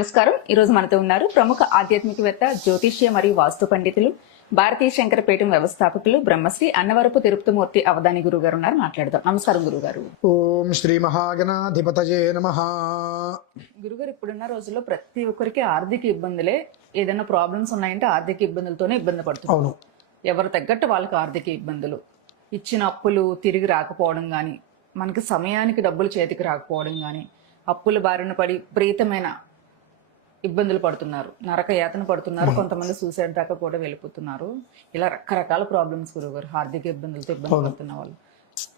నమస్కారం. ఈ రోజు మనతో ఉన్నారు ప్రముఖ ఆధ్యాత్మికవేత్త, జ్యోతిష్య మరియు వాస్తు పండితులు, భారతీయ శంకరపీఠం వ్యవస్థాపకులు, బ్రహ్మశ్రీ అన్నవరపు తిరుపతిమూర్తి అవధాని గురువు గారు ఉన్నారు. మాట్లాడదాం. నమస్కారం గురుగారు. ఓం శ్రీ మహాగణాధిపతయే నమః. గురుగారు, ఇప్పుడున్న రోజుల్లో ప్రతి ఒక్కరికి ఆర్థిక ఇబ్బందులే. ఏదైనా ప్రాబ్లమ్స్ ఉన్నాయంటే ఆర్థిక ఇబ్బందులతోనే ఇబ్బంది పడుతున్నారు. అవును, ఎవరు తగ్గట్టు వాళ్ళకి ఆర్థిక ఇబ్బందులు, ఇచ్చిన అప్పులు తిరిగి రాకపోవడం గాని, మనకి సమయానికి డబ్బులు చేతికి రాకపోవడం గాని, అప్పుల బారిన పడి విపరీతమైన ఇబ్బందులు పడుతున్నారు, నరక యాతన పడుతున్నారు. కొంతమంది సూసైడ్ దాకా కూడా వెళ్ళిపోతున్నారు. ఇలా రకరకాల ప్రాబ్లమ్స్ గురుగారు, ఆర్థిక ఇబ్బందులతో ఇబ్బంది పడుతున్న వాళ్ళు.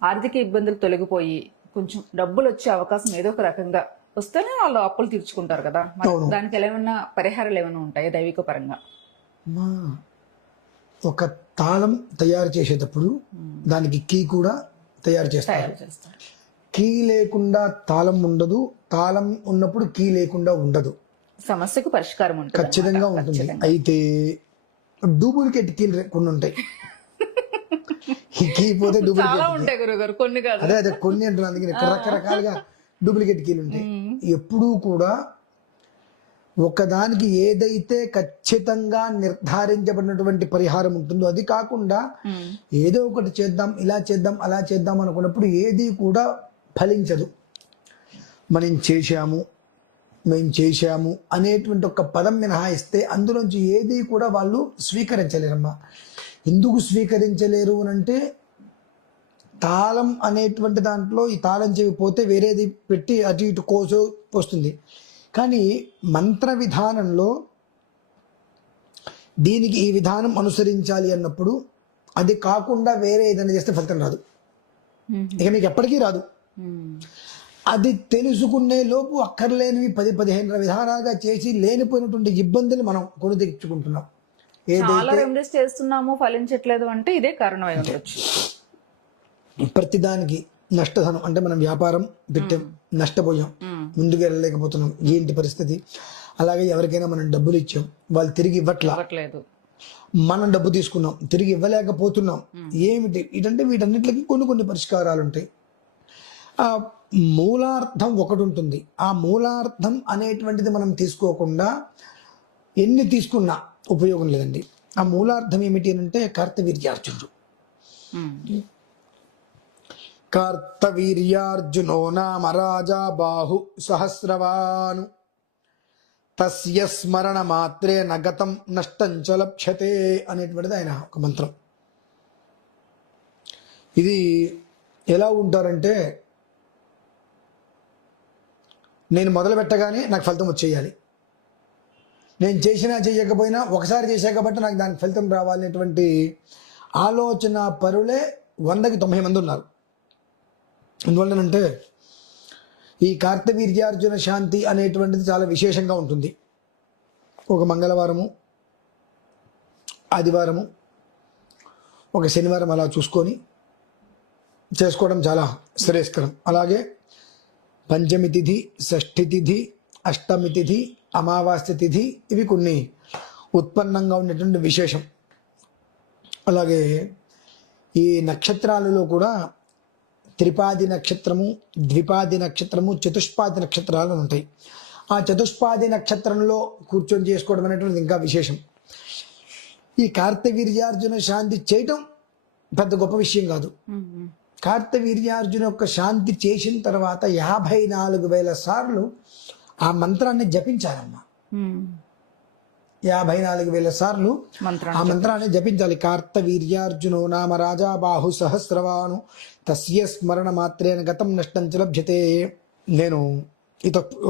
ఆర్థిక ఇబ్బందులు తొలగిపోయి కొంచెం డబ్బులు వచ్చే అవకాశం ఏదో ఒక రకంగా వస్తేనే వాళ్ళు అప్పులు తీర్చుకుంటారు కదా. దానికి ఏమైనా పరిహారాలు ఏమైనా ఉంటాయా దైవిక పరంగా? ఒక తాళం తయారు చేసేటప్పుడు దానికి కీ కూడా తయారు చేస్తారు. కీ లేకుండా తాళం ఉండదు, తాళం ఉన్నప్పుడు కీ లేకుండా ఉండదు. సమస్యకు పరిష్కారం ఉంటుంది, ఖచ్చితంగా ఉంటుంది. అయితే డూప్లికేట్ కీలు కొన్ని ఉంటాయి. ఈ కీ పోతే డూప్లికేట్, కొన్ని అదే కొన్ని అంటున్నాను. అందుకని రకరకాలుగా డూప్లికేట్ కీలు ఉంటాయి. ఎప్పుడూ కూడా ఒకదానికి ఏదైతే ఖచ్చితంగా నిర్ధారించబడినటువంటి పరిహారం ఉంటుందో అది కాకుండా ఏదో ఒకటి చేద్దాం, ఇలా చేద్దాం, అలా చేద్దాం అనుకున్నప్పుడు ఏది కూడా ఫలించదు. మేము చేశాము అనేటువంటి ఒక పదం మినహాయిస్తే అందులోంచి ఏది కూడా వాళ్ళు స్వీకరించలేరమ్మా. ఎందుకు స్వీకరించలేరు అంటే తాళం అనేటువంటి దాంట్లో ఈ తాళం చెవి పోతే వేరేది పెట్టి అటు ఇటు కోసో వస్తుంది. కానీ మంత్ర విధానంలో దీనికి ఈ విధానం అనుసరించాలి అన్నప్పుడు అది కాకుండా వేరే ఏదైనా చేస్తే ఫలితం రాదు. ఇక మీకు ఎప్పటికీ రాదు. అది తెలుసుకునే లోపు అక్కర్లేనివి 10-15 విధానాలుగా చేసి లేనిపోయినటువంటి ఇబ్బందులు మనం కొని తెచ్చుకుంటున్నాం. ఏదైతే చేస్తున్నామో ఫలించట్లేదు అంటే ఇదే కారణం అయి ఉండొచ్చు. ప్రతిదానికి నష్టధనం అంటే మనం వ్యాపారం పెట్టాం, నష్టపోయాం, ముందుకు వెళ్ళలేకపోతున్నాం, ఏంటి పరిస్థితి? అలాగే ఎవరికైనా మనం డబ్బులు ఇచ్చాం, వాళ్ళు తిరిగి ఇవ్వట్లేదు, మనం డబ్బు తీసుకున్నాం, తిరిగి ఇవ్వలేకపోతున్నాం, ఏమిటి ఇదంటే వీటన్నిటికి కొన్ని పరిష్కారాలు ఉంటాయి. ఆ మూలార్థం ఒకటి ఉంటుంది. ఆ మూలార్థం అనేటువంటిది మనం తీసుకోకుండా ఎన్ని తీసుకున్నా ఉపయోగం లేదండి. ఆ మూలార్థం ఏమిటి అంటే కార్తవీర్యార్జునుడు. కార్తవీర్యార్జునో నామ రాజా బాహు సహస్రవాను తస్య స్మరణ మాత్రే నగతం నష్టం చ లభ్యతే అనేటువంటిది ఆయన ఒక మంత్రం. ఇది ఎలా ఉంటారంటే, నేను మొదలు పెట్టగానే నాకు ఫలితం వచ్చేయాలి, నేను చేసినా చేయకపోయినా ఒకసారి చేశాక కాబట్టి నాకు దానికి ఫలితం రావాలనేటువంటి ఆలోచన పరులే 100కి 90 మంది ఉన్నారు. ఎందువల్లనంటే ఈ కార్తవీర్యార్జున శాంతి అనేటువంటిది చాలా విశేషంగా ఉంటుంది. ఒక మంగళవారము, ఆదివారము, ఒక శనివారం అలా చూసుకొని చేసుకోవడం చాలా శ్రేయస్కరం. అలాగే పంచమి తిథి, షష్ఠి తిథి, అష్టమి తిథి, అమావాస్య తిథి, ఇవి కొన్ని ఉత్పన్నంగా ఉండేటువంటి విశేషం. అలాగే ఈ నక్షత్రాలలో కూడా త్రిపాది నక్షత్రము, ద్విపాది నక్షత్రము, చతుష్పాది నక్షత్రాలు ఉంటాయి. ఆ చతుష్పాది నక్షత్రంలో కూర్చొని చేసుకోవడం అనేటువంటిది ఇంకా విశేషం. ఈ కార్తవీర్యార్జున శాంతి చేయటం పెద్ద గొప్ప విషయం కాదు. కార్తవీర్యార్జున యొక్క శాంతి చేసిన తర్వాత 54,000 సార్లు ఆ మంత్రాన్ని జపించాలమ్మా. 54,000 సార్లు ఆ మంత్రాన్ని జపించాలి. కార్తవీర్యార్జునో నామ రాజా బాహు సహస్రవాను తస్య స్మరణ మాత్రేన గతం నష్టం చ లభ్యతే. నేను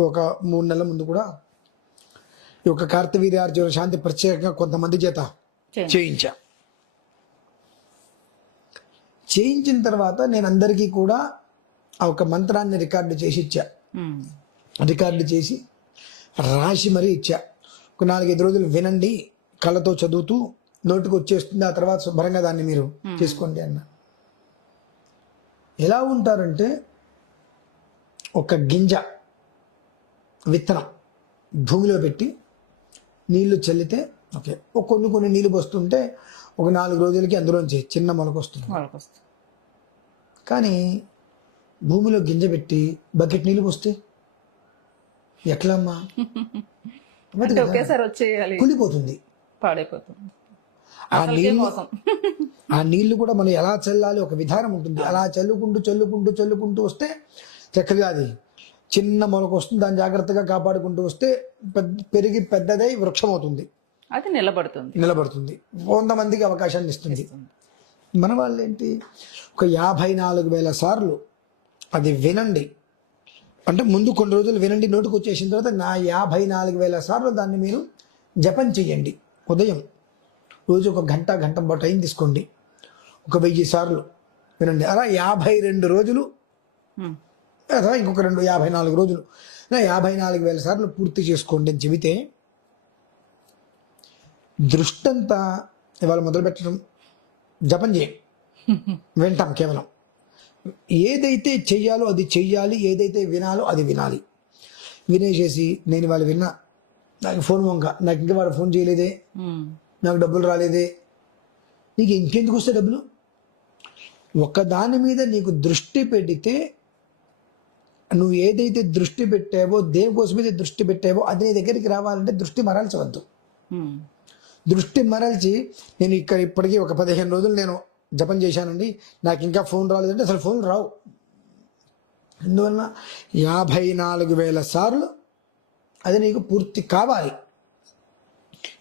ఒక 3 నెలల ముందు కూడా ఈ యొక్క కార్తవీర్యార్జున శాంతి ప్రత్యేకంగా కొంతమంది చేత చేయించిన తర్వాత నేను అందరికీ కూడా ఆ ఒక మంత్రాన్ని రికార్డు చేసి ఇచ్చా. రికార్డు చేసి రాసి మరీ ఇచ్చా. ఒక 4-5 రోజులు వినండి, కళ్ళతో చదువుతూ నోటికి వచ్చేస్తుంది, ఆ తర్వాత శుభ్రంగా దాన్ని మీరు చేసుకోండి అన్న. ఎలా ఉంటారంటే ఒక గింజ విత్తనం భూమిలో పెట్టి నీళ్లు చల్లితే ఓకే, కొన్ని నీళ్ళు పోస్తుంటే ఒక 4 రోజులకి అందులోంచి చిన్న మొలక వస్తుంది. కానీ భూమిలో గింజ పెట్టి బకెట్ నీళ్ళు పోస్తే ఎట్లమ్మా? అంటే ఒకేసారి వచ్చేయాలి, కులిపోతుంది. పాడైపోతుంది. ఆ అసలుకే నీళ్లు మోసం. ఆ నీళ్లు కూడా మనం ఎలా చల్లాలి ఒక విధానం ఉంటుంది. అలా చల్లుకుంటూ వస్తే చక్కగా అది చిన్న మొలక వస్తుంది. దాన్ని జాగ్రత్తగా కాపాడుకుంటూ వస్తే పెరిగి పెద్దదై వృక్షం అవుతుంది, అది నిలబడుతుంది, కొంతమందికి అవకాశాన్ని ఇస్తుంది. మన వాళ్ళు ఏంటి, ఒక 54,000 సార్లు అది వినండి. అంటే ముందు కొన్ని రోజులు వినండి, నోటికి వచ్చేసిన తర్వాత 54,000 సార్లు దాన్ని మీరు జపం చెయ్యండి. ఉదయం రోజు ఒక గంట టైం తీసుకోండి, ఒక 1000 సార్లు వినండి. అలా 52 రోజులు, అలా ఇంకొక 54 రోజులు, 54,000 సార్లు పూర్తి చేసుకోండి అని చెబితే, దృష్టంతా ఇవాళ మొదలు పెట్టడం, జపం చేయం, వింటాం కేవలం. ఏదైతే చెయ్యాలో అది చెయ్యాలి, ఏదైతే వినాలో అది వినాలి. వినేసేసి నేను వాళ్ళు విన్నా, నాకు ఫోన్ వంక, నాకు ఇంకా వాడు ఫోన్ చేయలేదే, నాకు డబ్బులు రాలేదే, నీకు ఇంకెందుకు వస్తే డబ్బులు? ఒకదాని మీద నీకు దృష్టి పెడితే, నువ్వు ఏదైతే దృష్టి పెట్టావో, దేనికోసమైతే దృష్టి పెట్టావో అది నీ దగ్గరికి రావాలంటే దృష్టి మరల్చవద్దు. దృష్టి మరల్చి నేను ఇప్పటికీ ఒక 15 రోజులు నేను జపం చేశానండి, నాకు ఇంకా ఫోన్ రాలేదంటే అసలు ఫోన్ రావు. అందువల్ల 54,000 సార్లు అది నీకు పూర్తి కావాలి.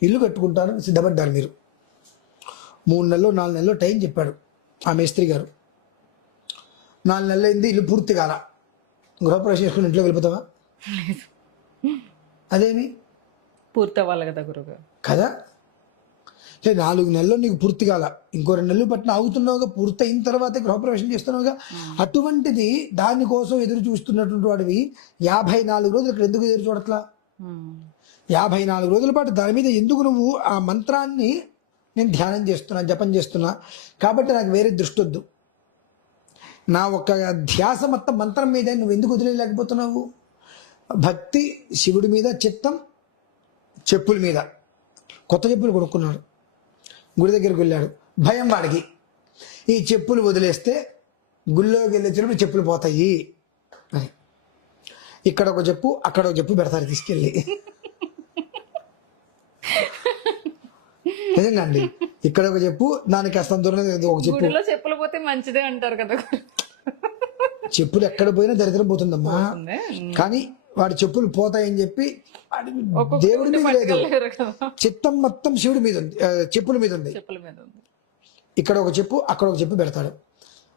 ఇల్లు కట్టుకుంటారు, సిద్ధపడ్డారు మీరు. 3 నెలలు 4 నెలలు టైం చెప్పాడు ఆ మేస్త్రి గారు. 4 నెలలు అయింది, ఇల్లు పూర్తి కాల. గృహప్రవేశం చేసుకుని ఇంట్లో వెళ్ళిపోతావా? అదేమి పూర్తి అవ్వాలి కదా గురుగారు. కదా, 4 నెలల్లో నీకు పూర్తి కాల, ఇంకో 2 నెలలు పట్టిన ఆగుతున్నావుగా, పూర్తి అయిన తర్వాత గృహప్రవేశం చేస్తున్నావుగా. అటువంటిది దానికోసం ఎదురు చూస్తున్నటువంటి వాడివి 54 రోజులు ఇక్కడ ఎందుకు ఎదురు చూడట్లా? 54 రోజుల పాటు దాని మీద ఎందుకు నువ్వు ఆ మంత్రాన్ని, నేను ధ్యానం చేస్తున్నా, జపం చేస్తున్నా కాబట్టి నాకు వేరే దృష్టి వద్దు, నా ఒక్క ధ్యాస మొత్తం మంత్రం మీద, నువ్వు ఎందుకు వదిలేయలేకపోతున్నావు? భక్తి శివుడి మీద, చిత్తం చెప్పుల మీద. కొత్త చెప్పులు కొనుక్కున్నాడు, గుడి దగ్గరికి వెళ్ళాడు, భయం వాడికి, ఈ చెప్పులు వదిలేస్తే గుళ్ళోకి వెళ్ళేటప్పుడు చెప్పులు పోతాయి అని. ఇక్కడ ఒక చెప్పు, అక్కడ ఒక చెప్పు పెడతారు తీసుకెళ్ళి. నిజంగా అండి, ఇక్కడ ఒక చెప్పు, దానికి కాస్త దూరం ఒక చెప్పు. చెప్పులు పోతే మంచిదే అంటారు కదా. చెప్పులు ఎక్కడ పోయినా దరిద్రం పోతుందమ్మా, కానీ వాడి చెప్పులు పోతాయని చెప్పి దేవుడి మీద లేదు, చిత్తం మొత్తం శివుడి మీద ఉంది, చెప్పుల మీద ఉంది. ఇక్కడ ఒక చెప్పు, అక్కడ ఒక చెప్పు పెడతాడు,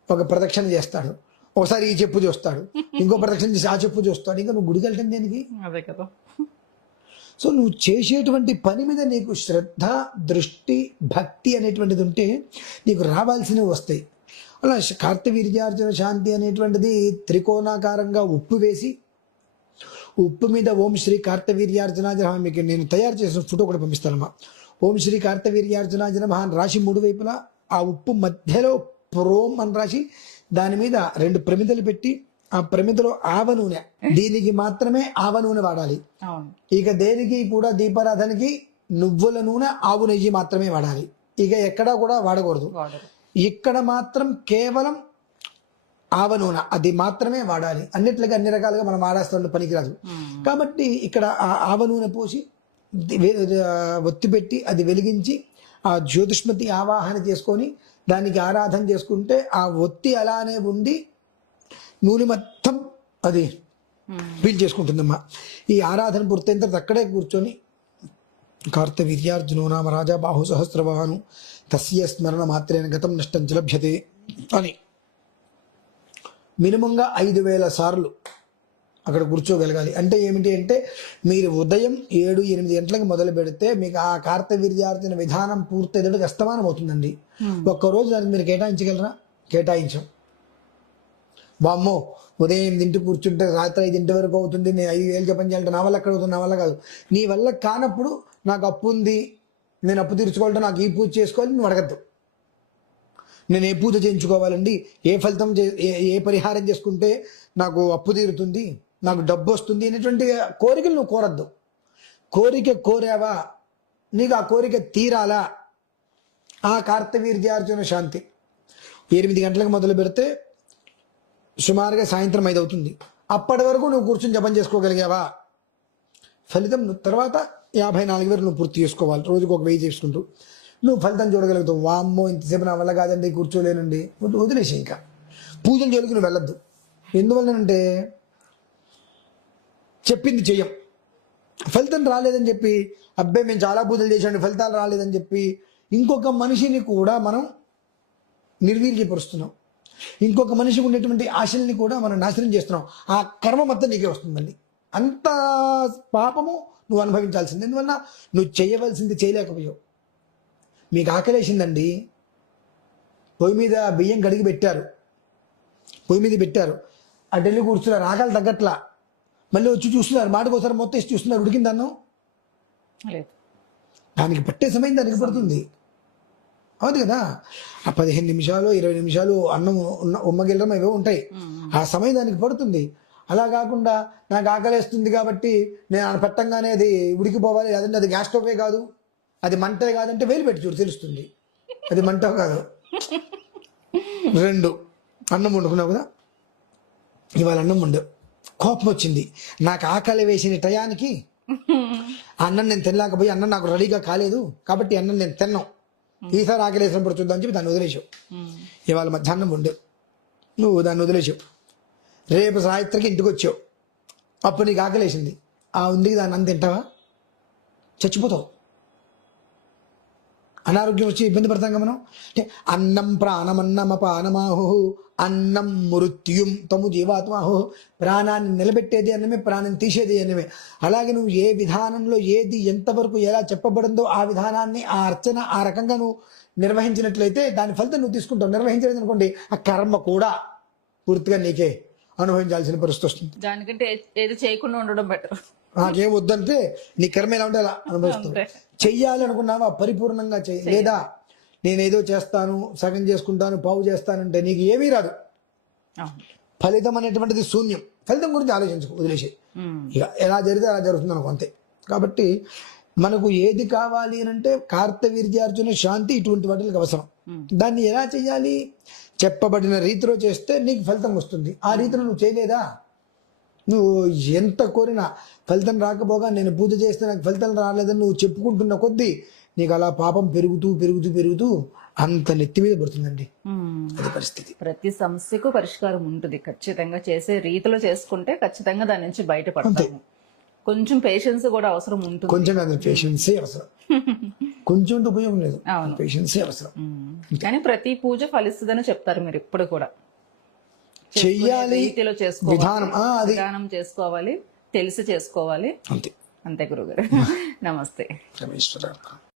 ఒక ప్రదక్షిణ చేస్తాడు, ఒకసారి ఈ చెప్పు చూస్తాడు, ఇంకో ప్రదక్షిణ చేసి ఆ చెప్పు చూస్తాడు. ఇంకా నువ్వు గుడికి వెళ్ళటం దేనికి? అదే కదా. సో నువ్వు చేసేటువంటి పని మీద నీకు శ్రద్ధ, దృష్టి, భక్తి అనేటువంటిది ఉంటే నీకు రావాల్సినవి వస్తాయి. అలా కార్తవీర్యార్జున శాంతి అనేటువంటిది త్రికోణాకారంగా ఉప్పు వేసి, ఉప్పు మీద ఓం శ్రీ కార్తవీర్యార్జునాజ నమః, మీకు నేను తయారు చేసిన ఫోటో కూడా పంపిస్తానమ్మా. ఓం శ్రీ కార్తవీర్యార్జునాజ నమః అని రాసి 3 వైపులా ఆ ఉప్పు మధ్యలో ప్రోం అని రాసి దాని మీద 2 ప్రమిదలు పెట్టి, ఆ ప్రమిదలో ఆవ నూనె, దీనికి మాత్రమే ఆవ నూనె వాడాలి. ఇక దేనికి కూడా దీపారాధనకి నువ్వుల నూనె, ఆవు నెయ్యి మాత్రమే వాడాలి. ఇక ఎక్కడా కూడా వాడకూడదు. ఇక్కడ మాత్రం కేవలం ఆవ నూనె, అది మాత్రమే వాడాలి. అన్నిట్లుగా అన్ని రకాలుగా మనం వాడేస్తాం, పనికిరాదు. కాబట్టి ఇక్కడ ఆ ఆవ నూనె పోసి ఒత్తి పెట్టి అది వెలిగించి ఆ జ్యోతిష్మతి ఆవాహన చేసుకొని దానికి ఆరాధన చేసుకుంటే ఆ ఒత్తి అలానే ఉండి నూనె మొత్తం అది పీల్ చేసుకుంటుందమ్మా. ఈ ఆరాధన పూర్తయిన తర్వాత అక్కడే కూర్చొని కార్తవీర్యార్జునో నామ రాజా బాహు సహస్రవాహను తస్య స్మరణ మాత్రేన గతం నష్టం చ లభ్యతే అని మినిమంగా 5,000 సార్లు అక్కడ కూర్చోగలగాలి. అంటే ఏమిటి అంటే, మీరు ఉదయం 7-8 గంటలకు మొదలు పెడితే మీకు ఆ కార్తవీర్యార్జున విధానం పూర్తయ్యేటప్పుడు అస్తమానం అవుతుందండి. ఒక్కరోజు దానికి మీరు కేటాయించగలరా? కేటాయించం. బామ్మో ఉదయం 8 కూర్చుంటే రాత్రి 5 వరకు అవుతుంది, నేను 5,000 జపం చేయాలంటే నా వల్ల ఎక్కడ అవుతుంది? నా వల్ల కాదు. నీ వల్ల కానప్పుడు నాకు అప్పు ఉంది, నేను అప్పు తీర్చుకోవాలంటే నాకు ఈ పూజ చేసుకోవాలి నువ్వు అడగద్దు. నేను ఏ పూజ చేయించుకోవాలండి, ఏ ఫలితం ఏ పరిహారం చేసుకుంటే నాకు అప్పు తీరుతుంది, నాకు డబ్బు వస్తుంది అనేటువంటి కోరికలు నువ్వు కోరద్దు. కోరిక కోరావా, నీకు ఆ కోరిక తీరాలా? ఆ కార్తవీర్యార్జున శాంతి 8 గంటలకు మొదలు పెడితే సుమారుగా సాయంత్రం 5 అవుతుంది. అప్పటి వరకు నువ్వు కూర్చొని జపం చేసుకోగలిగావా? ఫలితం తర్వాత 54 వరకు నువ్వు పూర్తి చేసుకోవాలి. రోజుకు ఒక 1000 చేసుకుంటూ నువ్వు ఫలితం చూడగలుగుతావు. వామ్మో ఇంతసేపు నా వల్ల కాదండి, కూర్చోలేనండి, వదిలేసి ఇంకా పూజల జోలికి నువ్వు వెళ్ళొద్దు. ఎందువల్లనంటే చెప్పింది చెయ్యం. ఫలితం రాలేదని చెప్పి అబ్బాయి మేము చాలా పూజలు చేసాండి ఫలితాలు రాలేదని చెప్పి ఇంకొక మనిషిని కూడా మనం నిర్వీర్యపరుస్తున్నాం. ఇంకొక మనిషికి ఉండేటువంటి ఆశల్ని కూడా మనం నాశనం చేస్తున్నాం. ఆ కర్మ మొత్తం నీకే వస్తుంది. మళ్ళీ అంత పాపము నువ్వు అనుభవించాల్సింది. ఎందువల్ల నువ్వు చేయవలసింది చేయలేకపోయావు. మీకు ఆకలేసిందండి, పొయ్యి మీద బియ్యం కడిగి పెట్టారు, పొయ్యి మీద పెట్టారు, అటు వెళ్ళి కూర్చున్నారు, ఆకలి తగ్గట్లా, మళ్ళీ వచ్చి చూస్తున్నారు, మాటకోసారి మొత్తం ఇచ్చి చూస్తున్నారు, ఉడికిందన్నం లేదు. దానికి పట్టే సమయం దానికి పడుతుంది. అవును కదా, ఆ 15 నిమిషాలు 20 నిమిషాలు అన్నం ఉమ్మగిల్లడం ఏవో ఉంటాయి, ఆ సమయం దానికి పడుతుంది. అలా కాకుండా నాకు ఆకలేస్తుంది కాబట్టి నేను పెట్టంగానే అది ఉడికిపోవాలి, అదంటే అది గ్యాస్ స్టవ్వే కాదు, అది మంటే కాదంటే వేలు పెట్టి చూడు తెలుస్తుంది అది మంట కాదు. 2 అన్నం వండుకున్నావు కదా, ఇవాళ అన్నం వండు, కోపం వచ్చింది, నాకు ఆకలి వేసిన టయానికి అన్నం నేను తినలేకపోయి అన్నం నాకు రెడీగా కాలేదు కాబట్టి అన్నం నేను తిన్నాం, ఈసారి ఆకలి వేసినప్పుడు చూద్దాం చెప్పి దాన్ని వదిలేసావు. ఇవాళ మధ్యాహ్నం వండు, నువ్వు దాన్ని వదిలేసావు, రేపు సాయంత్రికి ఇంటికి వచ్చావు, అప్పుడు నీకు ఆకలేసింది, ఆ ఉంది దాన్ని అన్నం తింటావా? చచ్చిపోతావు. అనారోగ్యం వచ్చి ఇబ్బంది పడతాం కదా మనం. అంటే అన్నం ప్రాణమన్నమపానమాహు అన్నం మృత్యుం తము జీవాత్మాహు, ప్రాణాన్ని నిలబెట్టేది అన్నమే, ప్రాణం తీసేది అన్నమే. అలాగే నువ్వు ఏ విధానంలో ఏది ఎంతవరకు ఎలా చెప్పబడిందో ఆ విధానాన్ని, ఆ అర్చన ఆ రకంగా నువ్వు నిర్వహించినట్లయితే దాని ఫలితం నువ్వు తీసుకుంటావు. నిర్వహించలేదు అనుకోండి, ఆ కర్మ కూడా పూర్తిగా నీకే అనుభవించాల్సిన పరిస్థితి వస్తుంది. దానికంటే ఏది చేయకుండా ఉండడం బెటర్. నాకేం వద్దంటే నీ కర్మ ఎలా ఉంటే అలా అనుభవిస్తావు. చెయ్యాలి అనుకున్నావా పరిపూర్ణంగా చెయ్యి, లేదా నేనేదో చేస్తాను, సగం చేసుకుంటాను, పావు చేస్తానంటే నీకు ఏమీ రాదు. ఫలితం అనేటువంటిది శూన్యం. ఫలితం గురించి ఆలోచించుకో, వదిలేసి ఇక ఎలా జరిగితే అలా జరుగుతుంది అనుకో, అంతే. కాబట్టి మనకు ఏది కావాలి అని అంటే కార్తవీర్యార్జున శాంతి ఇటువంటి వాటికి అవసరం. దాన్ని ఎలా చెయ్యాలి? చెప్పబడిన రీతిలో చేస్తే నీకు ఫలితం వస్తుంది. ఆ రీతిలో నువ్వు చేయలేదా, నువ్వు ఎంత కోరినా ఫలితం రాకపోగా నేను పూజ చేస్తే నాకు ఫలితం రాలేదని నువ్వు చెప్పుకుంటున్న కొద్దీ నీకు అలా పాపం పెరుగుతూ పెరుగుతూ పెరుగుతూ అంత నెత్తి మీద పడుతుందండి. అది పరిస్థితి. ప్రతి సమస్యకు పరిష్కారం ఉంటుంది. ఖచ్చితంగా చేసే రీతిలో చేసుకుంటే ఖచ్చితంగా దాని నుంచి బయటపడతాము. కొంచెం పేషెన్స్ కూడా అవసరం ఉంటుంది. కొంచెం కాదు, పేషెన్సే అవసరం. కొంచెం ఉపయోగం లేదు, పేషెన్సే అవసరం. కానీ ప్రతి పూజ ఫలిస్తుందని చెప్తారు మీరు ఇప్పుడు కూడా. చెయ్యాలి, రీతిలో చేసుకోవాలి, విధానం విధానం చేసుకోవాలి, తెలిసి చేసుకోవాలి. అంతే అంతే గురుగారు. నమస్తే. రమేశ్వర.